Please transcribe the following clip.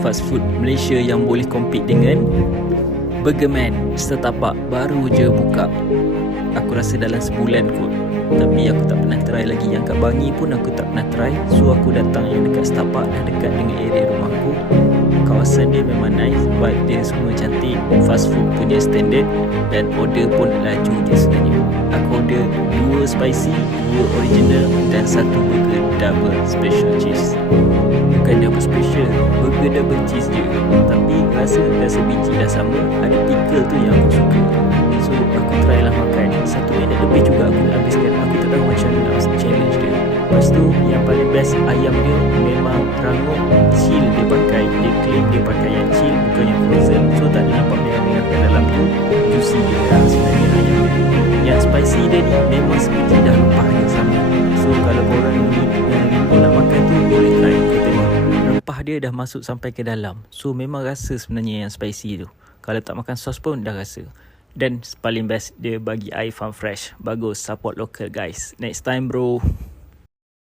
fast food Malaysia yang boleh compete dengan Burger Man. Setapak baru je buka, aku rasa dalam sebulan kot. Tapi aku tak pernah try lagi. Yang kat Bangi pun aku tak pernah try. So aku datang yang dekat setapak dah dekat dengan area rumah aku. Kawasan dia memang nice, vibe dia semua cantik, fast food punya standard, dan order pun laju je sebenarnya. Aku order 2 spicy, 2 original dan 1 burger double special cheese. Bukan double special, burger double cheese je. Tapi rasa biji dah sama. Ada pickle tu yang aku suka. So aku try lah makan. 1 minit lebih juga aku nak habiskan. Aku tak tahu macam mana nak challenge dia. Lepas tu yang paling best, ayam dia memang rangup, chill dia pakai. Dia claim dia pakai yang chill, bukan yang frozen. So tak ada nampak merah-merah kat dalam tu. Juicy je lah sebenarnya ayam dia. Yang spicy dia ni memang seperti dah rempah dia sama. So kalau korang ni nak makan tu, boleh try. Kau tengok rempah dia dah masuk sampai ke dalam. So memang rasa sebenarnya yang spicy tu. Kalau tak makan sos pun dah rasa. Dan paling best, dia bagi air farm fresh. Bagus, support local guys. Next time bro.